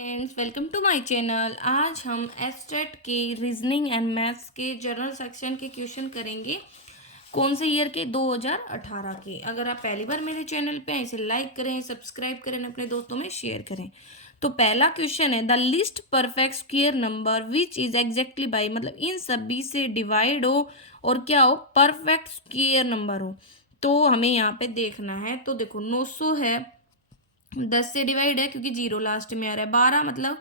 Friends, welcome to my channel. आज हम एस्टेट के रीजनिंग एंड मैथ्स के जनरल सेक्शन के क्वेश्चन करेंगे। कौन से ईयर के? 2018 के। अगर आप पहली बार मेरे चैनल पे हैं, इसे लाइक करें, सब्सक्राइब करें, अपने दोस्तों में शेयर करें। तो पहला क्वेश्चन है, the list perfect square number which is exactly by, मतलब इन सभी से डिवाइड हो और क्या हो, परफेक्ट स्क्वायर नंबर हो। तो हमें यहाँ पे देखना है। तो देखो 900 है, 10 से डिवाइड है क्योंकि जीरो लास्ट में आ रहा है। 12 मतलब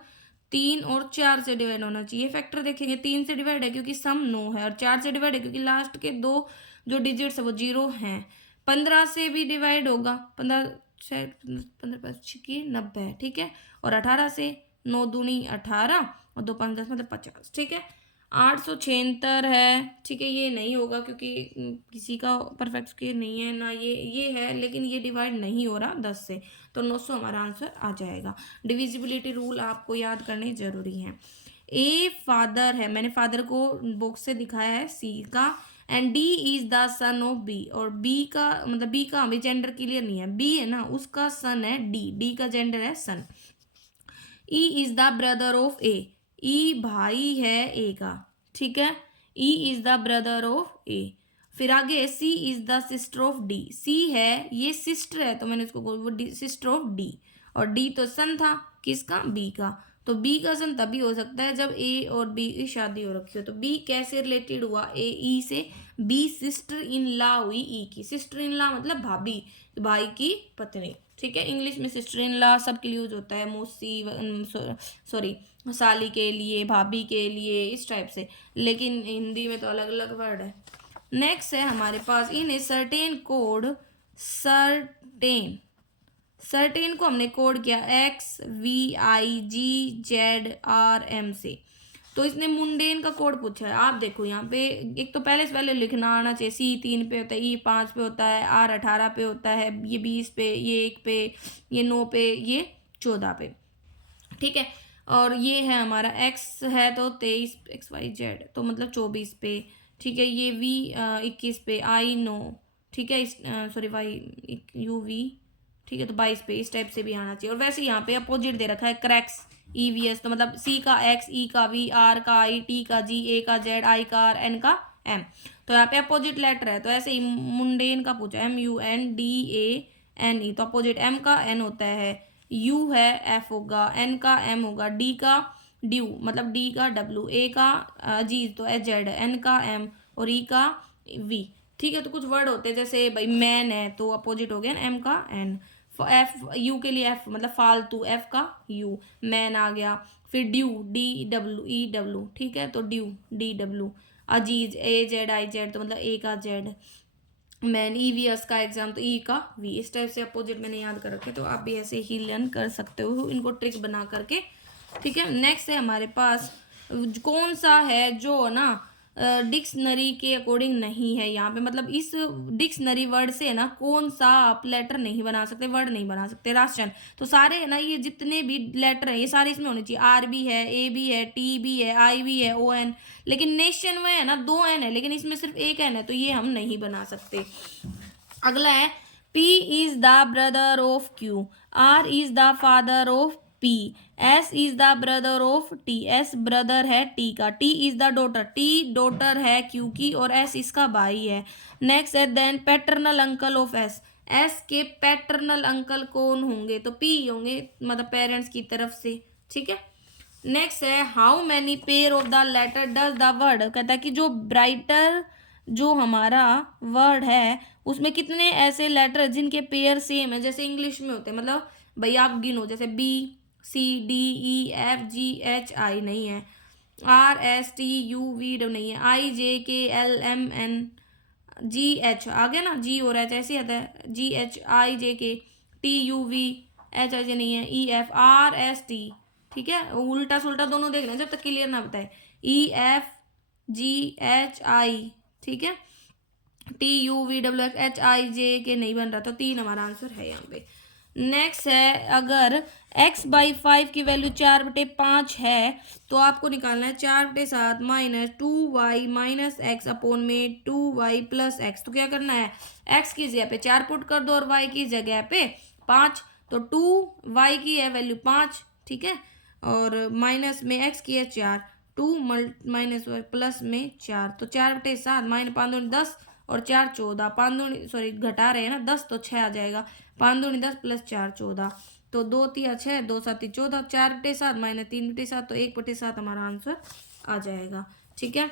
3 और 4 से डिवाइड होना चाहिए। फैक्टर देखेंगे, 3 से डिवाइड है क्योंकि सम 9 है, और 4 से डिवाइड है क्योंकि लास्ट के दो जो डिजिट्स है वो जीरो हैं। 15 से भी डिवाइड होगा, 15 से 90 है, ठीक है। और 18 से 9 दूनी 18 और 2 5 10 मतलब 50, ठीक है। 876 है, ठीक है। ये नहीं होगा क्योंकि किसी का परफेक्ट स्क्वायर नहीं है ना, ये है, लेकिन ये डिवाइड नहीं हो रहा 10 से। तो 900 हमारा आंसर आ जाएगा। डिविजिबिलिटी रूल आपको याद करने जरूरी है। ए फादर है, मैंने फादर को बॉक्स से दिखाया है सी का। And D is the son of B, और बी का मतलब बी का हमें जेंडर क्लियर नहीं है, बी है ना, उसका सन है डी, डी का जेंडर है son. E is the brother of A, E भाई है ए का, ठीक है। E is the brother of A. फिर आगे C is the sister of D, C है ये सिस्टर है तो मैंने इसको वो सिस्टर ऑफ डी, और डी तो सन था किसका, बी का। तो बी का सन तभी हो सकता है जब ए और बी की शादी हो रखी हो। तो बी कैसे रिलेटेड हुआ ए ई से, बी सिस्टर इन लॉ हुई ई की। सिस्टर इन लॉ मतलब भाभी, भाई की पत्नी, ठीक है। इंग्लिश में सिस्टर इन लॉ सबके लिए यूज होता है, मौसी सॉरी साली के लिए, भाभी के लिए, इस टाइप से। लेकिन हिंदी में तो अलग अलग वर्ड है। नेक्स्ट है हमारे पास, in a certain code, certain, certain को हमने कोड किया XVIGZRM से। तो इसने मुंडेन का कोड पूछा है। आप देखो यहाँ पे एक तो पहले से पहले लिखना आना चाहिए। सी 3 पे होता है, ई 5 पे होता है, आर 18 पे होता है, ये 20 पे, ये 1 पे, ये 9 पे, ये 14 पे, ठीक है। और ये है हमारा एक्स है तो 23, XYZ तो मतलब 24 पे, ठीक है। ये V 21 पे, I 9, ठीक है। सॉरी वाई UV, ठीक है। तो 22 पे, इस टाइप से भी आना चाहिए। और वैसे यहाँ पे अपोजिट दे रखा है क्रैक्स EVS, तो मतलब C का X, E का V, R का I, T का G, A का Z, I का R, N का M। तो यहाँ पे अपोजिट लेटर है, तो ऐसे ही मुंडेन का पूछा MUNDANE, तो अपोजिट M का N होता है, U है F होगा, N का M होगा, D का ड्यू मतलब D का W, A का अजीज तो Z, N का M और E का V, ठीक है। तो कुछ वर्ड होते हैं जैसे भाई मैन है तो अपोजिट हो गया ना, M का N। एफ यू के लिए एफ मतलब फालतू, एफ का यू, मैन आ गया। फिर ड्यू DWE, ठीक है। तो ड्यू DW। अजीज AZIZ तो मतलब ए का जेड। मैन EVS का एग्जाम तो ई का वी। इस टाइप से अपोजिट मैंने याद कर रखे, तो आप भी ऐसे ही लर्न कर सकते हो इनको ट्रिक बना करके, ठीक है। नेक्स्ट है हमारे पास, कौन सा है जो ना डिक्शनरी के अकॉर्डिंग नहीं है यहाँ पे, मतलब इस डिक्शनरी वर्ड से ना कौन सा आप लेटर नहीं बना सकते, वर्ड नहीं बना सकते। राशन तो सारे है ना, ये जितने भी लेटर हैं ये सारे इसमें होने चाहिए। R भी है, A भी है, T भी है, I भी है, ON। लेकिन नेशन में है ना 2 N है, लेकिन इसमें सिर्फ एक N है, तो ये हम नहीं बना सकते। अगला है, P is the brother of Q, R is the father of P, S is the brother of T, S brother है T का, T is the daughter, T daughter है Q की, और S इसका भाई है। नेक्स्ट है then paternal uncle of S, S के पैटर्नल अंकल कौन होंगे, तो P होंगे, मतलब पेरेंट्स की तरफ से, ठीक है। नेक्स्ट है, how many pair of the letter does the word, कहता है कि जो ब्राइटर जो हमारा वर्ड है उसमें कितने ऐसे लेटर जिनके पेयर सेम है, जैसे इंग्लिश में होते हैं। मतलब भाई आप गिनो, जैसे BCDEFGHI नहीं है, RSTUV नहीं है, IJKLMNGH आ गया ना, G हो रहा है ऐसे आता है, GHIJKTUVHIJ नहीं है, EFRST, ठीक है। उल्टा सुल्टा दोनों देखना जब तक क्लियर ना बताए। EFGHI, ठीक है। TUVWXHIJ नहीं बन रहा, तो 3 हमारा आंसर है यहाँ पे। नेक्स्ट है, अगर x/5 की वैल्यू 4/5 है तो आपको निकालना है 4/7 minus 2y minus x upon में 2y प्लस x। तो क्या करना है, x की जगह पे 4 पुट कर दो और y की जगह पे 5, तो 2y की है वैल्यू 5, ठीक है। और माइनस में x की है 4, 2 माइनस प्लस में 4, तो 4/7 माइनस 5 दूनी 10 और 4 14, 5 दूनी सॉरी घटा रहे हैं ना 10, तो 6 आ जाएगा, 5 दूनी 10 प्लस 4 14, तो 2 तिया 6, 2 7 14, 4/7 माइनस 3/7, तो 1/7 हमारा आंसर आ जाएगा। ठीक है,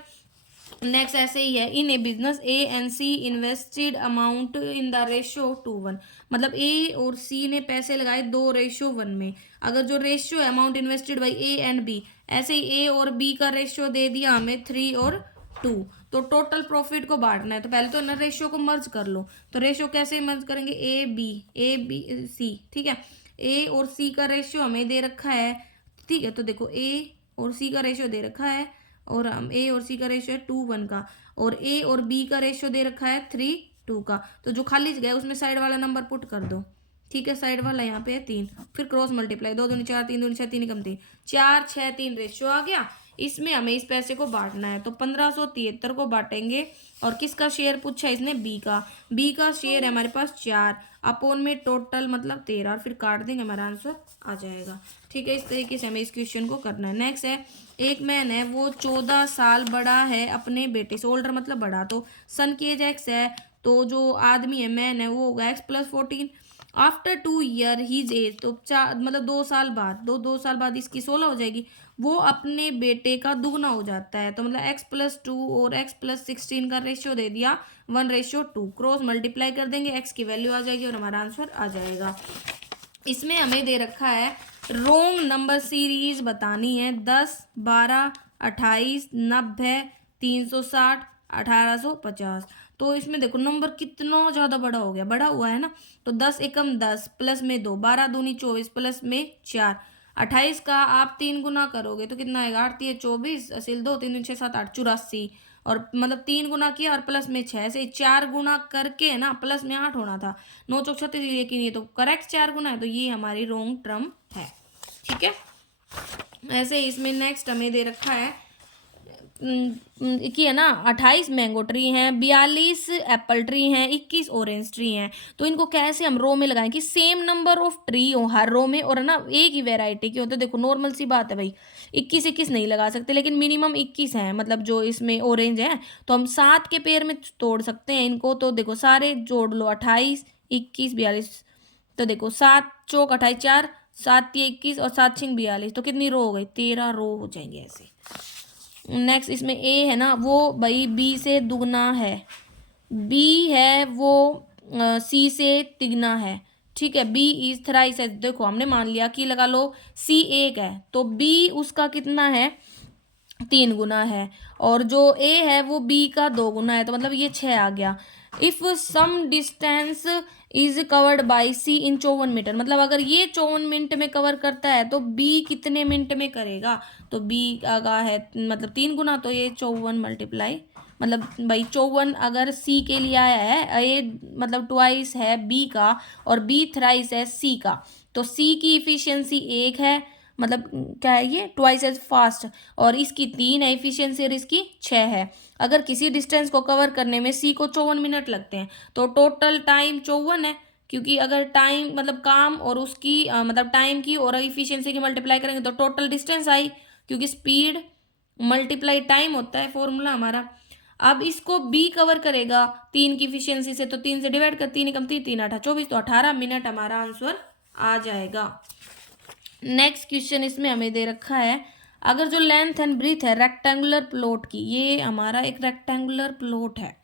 नेक्स्ट ऐसे ही है, in a business A and C invested amount in the ratio 2:1, मतलब ए और सी ने पैसे लगाए 2:1 में। अगर जो रेशियो है amount invested by A and B, ऐसे ही ए और बी का रेशियो दे दिया हमें 3 और 2, तो टोटल प्रॉफिट को बांटना है, तो पहले तो ना रेशियो को मर्ज कर लो। तो रेशियो कैसे मर्ज करेंगे, ए बी सी, ठीक है। ए और सी का रेशियो हमें दे रखा है, ठीक है, तो देखो ए और सी का रेशियो दे रखा है, और हम ए और सी का रेशियो है 2:1 का, और ए और बी का रेशियो दे रखा है 3:2 का, तो जो खाली जगह है उसमें साइड वाला नंबर पुट कर दो। ठीक है, साइड वाला यहाँ पे है 3, फिर क्रॉस मल्टीप्लाई, 2 दूनी 4, 3 दूनी 6, 3 कम 3, 4 6 3 रेशियो आ गया। इसमें हमें इस पैसे को बांटना है, तो 1573 को बांटेंगे, और किसका शेयर पूछा है इसने, बी का शेयर है हमारे पास 4, अपोन में टोटल मतलब 13, और फिर काट देंगे, हमारा आंसर आ जाएगा। ठीक है, इस तरीके से हमें इस क्वेश्चन को करना है। नेक्स्ट है, एक मैन है वो 14 साल बड़ा है अपने बेटे से, ओल्डर मतलब बड़ा, तो सन की एज एक्स है, तो जो आदमी है मैन है वो होगा x + 14, after 2 year his age, तो मतलब 2 साल बाद, 2 साल बाद इसकी 16 हो जाएगी, वो अपने बेटे का दुगना हो जाता है, तो मतलब x + 2 और x + 16 का रेशियो दे दिया 1:2, क्रॉस मल्टीप्लाई कर देंगे, x की वैल्यू आ जाएगी और हमारा आंसर आ जाएगा। इसमें हमें दे रखा है रोंग नंबर सीरीज बतानी है, 10 12 28 90 360 1850, तो इसमें देखो नंबर कितना ज़्यादा बड़ा हो गया, बड़ा हुआ है ना, तो 10 एकम 10 प्लस में 2, 12 दूनी 24 प्लस में 4, 28 का आप 3 गुना करोगे तो कितना आएगा, 8 3 24, असिल 2 3 6 7 8 84, और मतलब 3 गुना किया और प्लस में 6, से 4 गुना करके ना प्लस में 8 होना था, 9 चौक 36, लेकिन ये तो करेक्ट 4 गुना है, तो ये हमारी रॉन्ग टर्म है। ठीक है, ऐसे इसमें नेक्स्ट हमें दे रखा है कि है ना 28 मैंगो ट्री हैं, 42 एप्पल ट्री हैं, 21 ऑरेंज ट्री हैं, तो इनको कैसे हम रो में लगाएं कि सेम नंबर ऑफ ट्री हो हर रो में, और है ना एक ही वेराइटी की हो, तो देखो नॉर्मल सी बात है भाई, 21 नहीं लगा सकते, लेकिन मिनिमम 21 है, मतलब जो इसमें ऑरेंज है, तो हम 7 के पेयर में तोड़ सकते हैं इनको, तो देखो सारे जोड़ लो, 28 21 42, तो देखो 7 चौक 28 4, 7 21 और 7 6 42, तो कितनी रो हो गई, 13 रो हो जाएंगे ऐसे। नेक्स्ट इसमें ए है ना वो भाई बी से दुगना है, बी है वो सी से तिगना है, ठीक है, बी इज थ्राइस है, देखो हमने मान लिया कि लगा लो सी 1 है, तो बी उसका कितना है 3 गुना है, और जो ए है वो बी का 2 गुना है, तो मतलब ये 6 आ गया। If some distance is covered by C in 54 metre, मतलब अगर ये 54 मिनट में कवर करता है तो बी कितने मिनट में करेगा, तो बी आगा है मतलब 3 गुना, तो ये 54 मल्टीप्लाई मतलब भाई 54 अगर सी के लिए आया है, ए मतलब ट्वाइस है बी का और बी थ्राइस है सी का, तो सी की इफिशियंसी 1 है, मतलब क्या है ये ट्वाइस एज फास्ट, और इसकी 3 है इफिशियंसी और इसकी 6 है। अगर किसी डिस्टेंस को कवर करने में सी को 54 मिनट लगते हैं, तो टोटल टाइम 54 है, क्योंकि अगर टाइम मतलब काम और उसकी मतलब टाइम की और इफिशियंसी की मल्टीप्लाई करेंगे तो टोटल डिस्टेंस आई, क्योंकि स्पीड मल्टीप्लाई टाइम होता है फॉर्मूला हमारा। अब इसको बी कवर करेगा 3 की इफिशियंसी से, तो 3 से डिवाइड कर, 3 कम 3 3 8 24, तो 18 मिनट हमारा आंसर आ जाएगा। नेक्स्ट क्वेश्चन इसमें हमें दे रखा है, अगर जो लेंथ एंड ब्रीथ है रेक्टेंगुलर प्लॉट की, ये हमारा एक रेक्टेंगुलर प्लॉट है,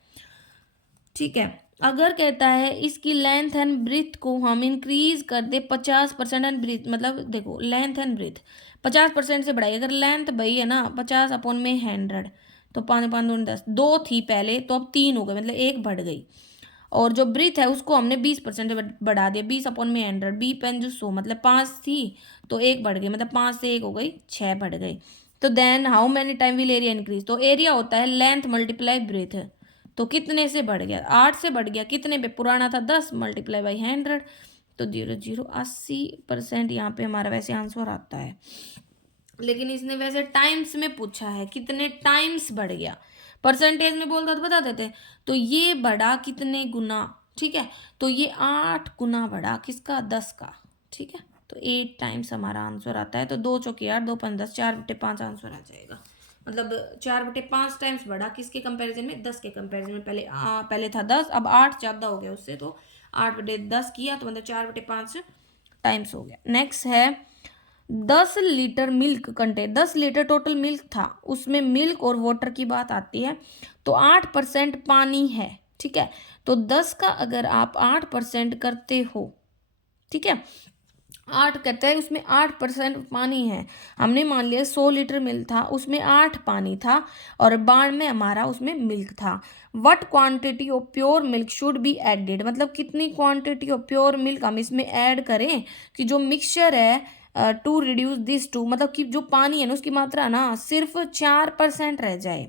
ठीक है, अगर कहता है इसकी लेंथ एंड ब्रीथ को हम इंक्रीज कर दे 50% एंड ब्रीथ, मतलब देखो लेंथ एंड ब्रीथ 50% से बढ़ाई, अगर लेंथ भाई है ना 50 अपॉन में 100, तो 5 5 2 10, 2 थी पहले तो अब 3 हो गए, मतलब 1 बढ़ गई, और जो ब्रीथ है उसको हमने 20% बढ़ा दिया, 20 अपॉन में 100, बी पेन जो 100, मतलब 5 थी तो 1 बढ़ गई, मतलब 5 से 1 हो गई 6 बढ़ गई, तो then how many time will area increase, तो एरिया होता है लेंथ मल्टीप्लाई ब्रीथ, तो कितने से बढ़ गया 8 से बढ़ गया, कितने पे पुराना था 10 मल्टीप्लाई बाई 100, तो 0 0 80% यहाँ पे हमारा वैसे आंसर आता है, लेकिन इसने वैसे टाइम्स में पूछा है कितने टाइम्स बढ़ गया, परसेंटेज में बोलता तो बता देते, तो ये बढ़ा कितने गुना, ठीक है, तो ये 8 गुना बढ़ा किसका 10 का, ठीक है। तो 8 टाइम्स हमारा आंसर आता है। तो 2 चौके 8, 2 5 10, 4/5 आंसर आ जाएगा। मतलब 4/5 टाइम्स बढ़ा किसके कंपैरिजन में, 10 के कंपैरिजन में। पहले था 10, अब 8 ज़्यादा हो गया उससे, तो 8/10 किया तो मतलब 4/5 टाइम्स हो गया। नेक्स्ट है 10 litre milk contain, 10 litre total milk था, उसमें मिल्क और वाटर की बात आती है तो 8% पानी है, ठीक है। तो 10 का अगर आप 8% करते हो, ठीक है, 8 कहता है उसमें 8% पानी है। हमने मान लिया 100 लीटर मिल्क था, उसमें 8 पानी था और 92 में हमारा उसमें मिल्क था। What quantity of pure milk should be added, मतलब कितनी क्वांटिटी ऑफ प्योर मिल्क हम इसमें ऐड करें कि जो मिक्सचर है टू रिड्यूस दिस टू, मतलब कि जो पानी है ना उसकी मात्रा ना सिर्फ 4% रह जाए।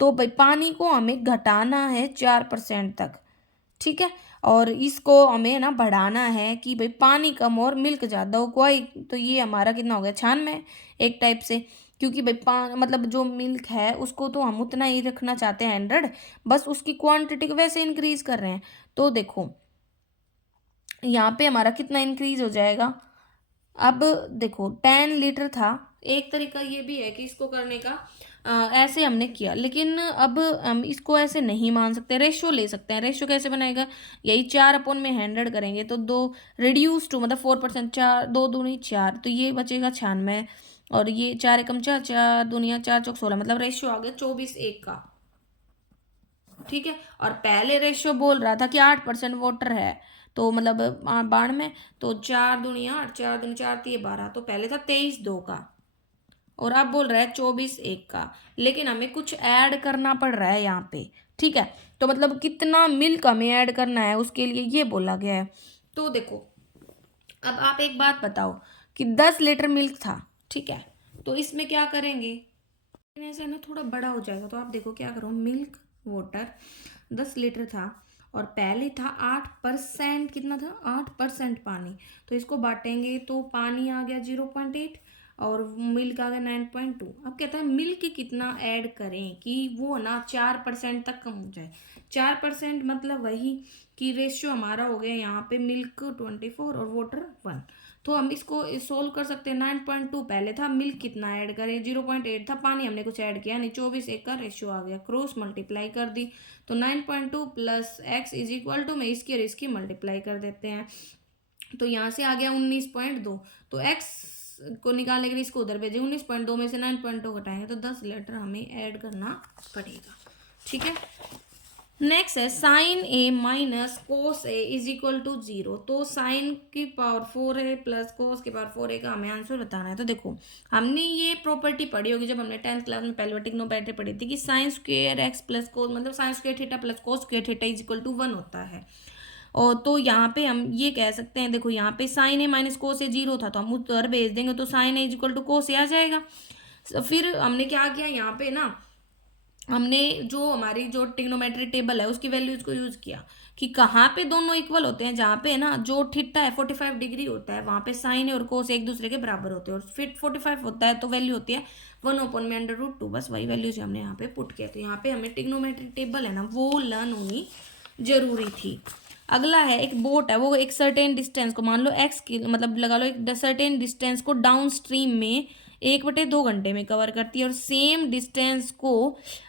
तो भाई पानी को हमें घटाना है 4% तक, ठीक है। और इसको हमें ना बढ़ाना है कि भाई पानी कम और मिल्क ज़्यादा हो कोई, तो ये हमारा कितना हो गया 96 एक टाइप से। क्योंकि भाई मतलब जो मिल्क है उसको तो हम उतना ही रखना चाहते हैं 100, बस उसकी क्वांटिटी को वैसे इंक्रीज कर रहे हैं। तो देखो यहाँ पे हमारा कितना इंक्रीज हो जाएगा। अब देखो 10 लीटर था, एक तरीका ये भी है कि इसको करने का ऐसे हमने किया, लेकिन अब हम इसको ऐसे नहीं मान सकते, रेशो ले सकते हैं। रेशो कैसे बनेगा, यही 4/100 करेंगे तो 2 रिड्यूस टू मतलब 4%, 4 2 दूनी 4, तो ये बचेगा 96 और ये 4 एकम 4, 4 दूनिया 4 चौक 16, मतलब रेशो आ गया 24:1 का, ठीक है। और पहले रेशियो बोल रहा था कि 8% वाटर है, तो मतलब 92, तो 4 दूनी 8, 4 दूनी 4 3 12, तो पहले था 23:2 का और अब बोल रहा है 24:1 का। लेकिन हमें कुछ ऐड करना पड़ रहा है यहाँ पे, ठीक है। तो मतलब कितना मिल्क हमें ऐड करना है उसके लिए ये बोला गया है। तो देखो अब आप एक बात बताओ कि 10 लीटर मिल्क था, ठीक है, तो इसमें क्या करेंगे, ऐसे ना थोड़ा बड़ा हो जाएगा। तो आप देखो क्या करो, मिल्क वाटर 10 लीटर था और पहले था 8%, कितना था 8% पानी, तो इसको बांटेंगे तो पानी आ गया 0.8 और मिल्क आ गया 9.2। अब कहता है मिल्क कितना ऐड करें कि वो ना 4% तक कम हो जाए। 4% मतलब वही कि रेशियो हमारा हो गया यहाँ पे मिल्क 24 और वाटर 1। तो हम इसको सोल्व कर सकते हैं। 9.2 पहले था, मिल्क कितना ऐड करें 0.8 था, पानी हमने कुछ ऐड किया नहीं, 24:1 का रेशियो आ गया, क्रॉस मल्टीप्लाई कर दी तो 9.2 plus x is equal to, में इसकी और इसकी मल्टीप्लाई कर देते हैं तो यहाँ से आ गया 19.2। तो एक्स को निकालने के लिए इसको उधर भेजे, 19.2 में से 9.2 घटाएंगे तो 10 लीटर हमें ऐड करना पड़ेगा, ठीक है। नेक्स्ट है sine A minus cos A is equal to 0। तो साइन की पावर 4 है प्लस कोस की पावर 4 का हमें आंसर बताना है। तो देखो हमने ये प्रॉपर्टी पढ़ी होगी जब हमने 10th क्लास में पहले ट्रिग्नोमेट्री पढ़ी थी कि sine square X plus cos मतलब sine square theta plus cos square theta is equal to 1 होता है। और तो यहाँ पे हम ये कह सकते हैं, देखो यहाँ पे साइन ए माइनस कोस ए 0 था तो हम उधर भेज देंगे तो sine A is equal to cos A आ जाएगा। फिर हमने क्या किया, यहाँ पे ना हमने जो हमारी जो ट्रिग्नोमेट्री टेबल है उसकी वैल्यूज को यूज किया कि कहाँ पे दोनों इक्वल होते हैं, जहाँ पे ना जो थीटा है 45 डिग्री होता है वहाँ पे साइन और कोस एक दूसरे के बराबर होते हैं, और फिर 45 होता है तो वैल्यू होती है 1/√2। बस वही वैल्यूज हमने यहाँ पे पुट किया। तो यहाँ पे हमें ट्रिग्नोमेट्री टेबल है ना वो लर्न होनी जरूरी थी। अगला है एक बोट है, वो एक सर्टेन डिस्टेंस को मान लो एक्स की मतलब लगा लो एक सर्टेन डिस्टेंस को डाउन स्ट्रीम में 1/2 घंटे में कवर करती है, और सेम डिस्टेंस को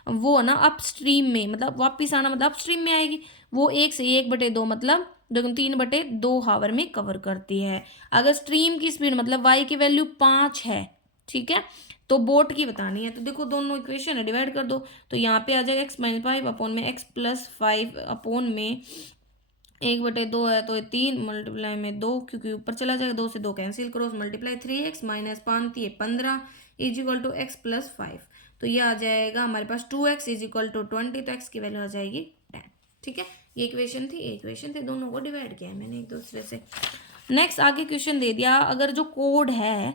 वो ना अप स्ट्रीम में मतलब वापिस आना मतलब अप स्ट्रीम में आएगी, वो 1 से 1/2 मतलब 3/2 हावर में कवर करती है। अगर स्ट्रीम की स्पीड मतलब वाई की वैल्यू 5 है, ठीक है, तो बोट की बतानी है। तो देखो दोनों इक्वेशन है डिवाइड कर दो तो यहाँ पे आ जाएगा x-5 अपॉन में x+5 अपॉन में 1/2 है तो ये 3 मल्टीप्लाई में 2 क्योंकि ऊपर चला जाएगा, 2 से 2 cancel cross multiply 3x minus 5 15 is equal to x+5। तो ये आ जाएगा हमारे पास 2x इज इक्वल टू 20, तो x की वैल्यू आ जाएगी 10, ठीक है। ये इक्वेशन थी, दोनों को डिवाइड किया है मैंने एक दूसरे से। नेक्स्ट आगे क्वेश्चन दे दिया, अगर जो कोड है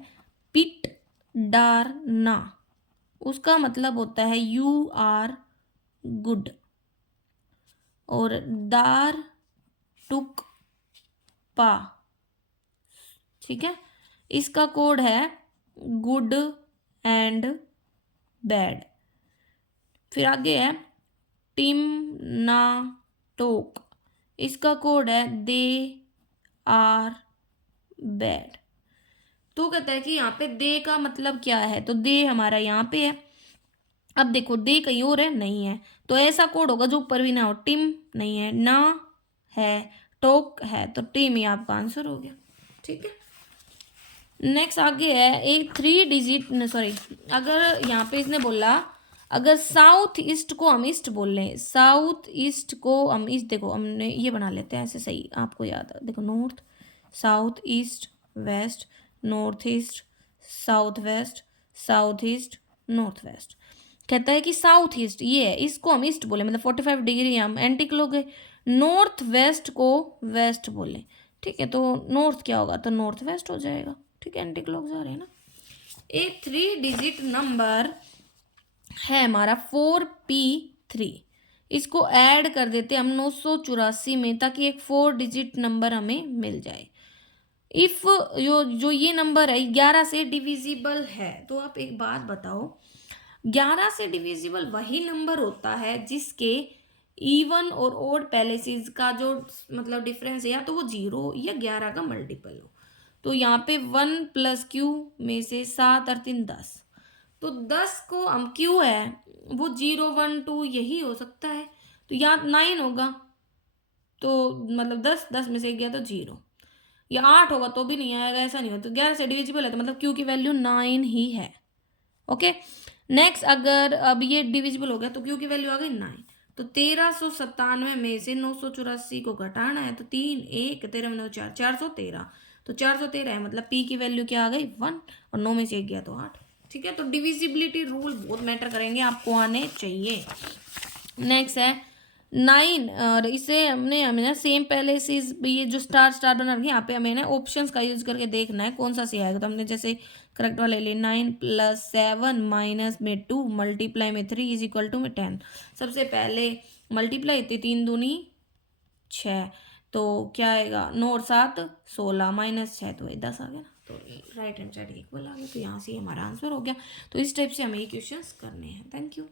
पिट डारना उसका मतलब होता है यू आर गुड, और दार टुक पा, ठीक है, इसका कोड है गुड एंड बैड। फिर आगे है टिम ना टोक, इसका कोड है दे आर बैड। तो कहता है कि यहाँ पे दे का मतलब क्या है, तो दे हमारा यहाँ पे है। अब देखो दे कहीं और है, नहीं है, तो ऐसा कोड होगा जो ऊपर भी ना हो। टिम नहीं है, ना है, टोक है, तो टिम ही आपका आंसर हो गया। ठीक है, नेक्स्ट आगे है एक 3 डिजिट, सॉरी, अगर यहाँ पे इसने बोला अगर साउथ ईस्ट को हम ईस्ट बोल लें, साउथ ईस्ट को हम ईस्ट, देखो हमने ये बना लेते हैं ऐसे, सही आपको याद है, देखो north, south east, west, north east, south west, south east, north west. कहता है कि साउथ ईस्ट ये है, इसको हम ईस्ट बोले, मतलब 45 डिग्री हम एंटी क्लॉक है। नॉर्थ वेस्ट को वेस्ट बोले, ठीक है, तो नॉर्थ क्या होगा, तो नॉर्थ वेस्ट हो जाएगा। ठीक है, एंटी क्लॉक जा रहे हैं ना। एक 3 डिजिट नंबर है हमारा 4P3, इसको ऐड कर देते हम 984 में, ताकि एक 4 डिजिट नंबर हमें मिल जाए। इफ जो ये नंबर है 11 से डिविजिबल है, तो आप एक बात बताओ, 11 से डिविजिबल वही नंबर होता है जिसके इवन और ओड पैलेसेस का जो मतलब डिफरेंस है, या तो वो 0 या 11 का मल्टीपल हो। तो यहाँ पे 1 + Q में से 7 और 3 10, तो 10 को हम Q है वो 0 1 2 यही हो सकता है, तो यहाँ 9 होगा, तो मतलब 10 10 में से गया तो 0, या 8 होगा तो भी नहीं आएगा, ऐसा नहीं हो, तो 11 से डिविजिबल है, तो मतलब Q की वैल्यू 9 ही है। ओके, नेक्स्ट अगर अब ये डिविजिबल हो गया तो Q की वैल्यू आ गई 9, तो 1397 में से 984 को घटाना है, तो 3 1 13 में 9 4 413, तो 413 है, मतलब P की वैल्यू क्या आ गई 1, और 9 में से 1 गया तो 8। ठीक है, तो डिविजिबिलिटी रूल बहुत मैटर करेंगे, आपको आने चाहिए। नेक्स्ट है 9, और इसे हमने हमें ना सेम पहले से ये जो स्टार स्टार बना रखी, यहाँ पे हमें ना ऑप्शंस का यूज करके देखना है कौन सा सही आएगा। तो हमने जैसे करेक्ट वाले लिए 9 + 7 माइनस में 2 मल्टीप्लाई में 3 इज इक्वल टू में 10। सबसे पहले मल्टीप्लाई थी 3 दूनी 6, तो क्या आएगा 9 और 7 16 माइनस 6 तो 10 आ गया ना, तो राइट हैंड साइड इक्वल आ गया, तो यहाँ से हमारा आंसर हो गया। तो इस टाइप से हमें ये क्वेश्चंस करने हैं। Thank you.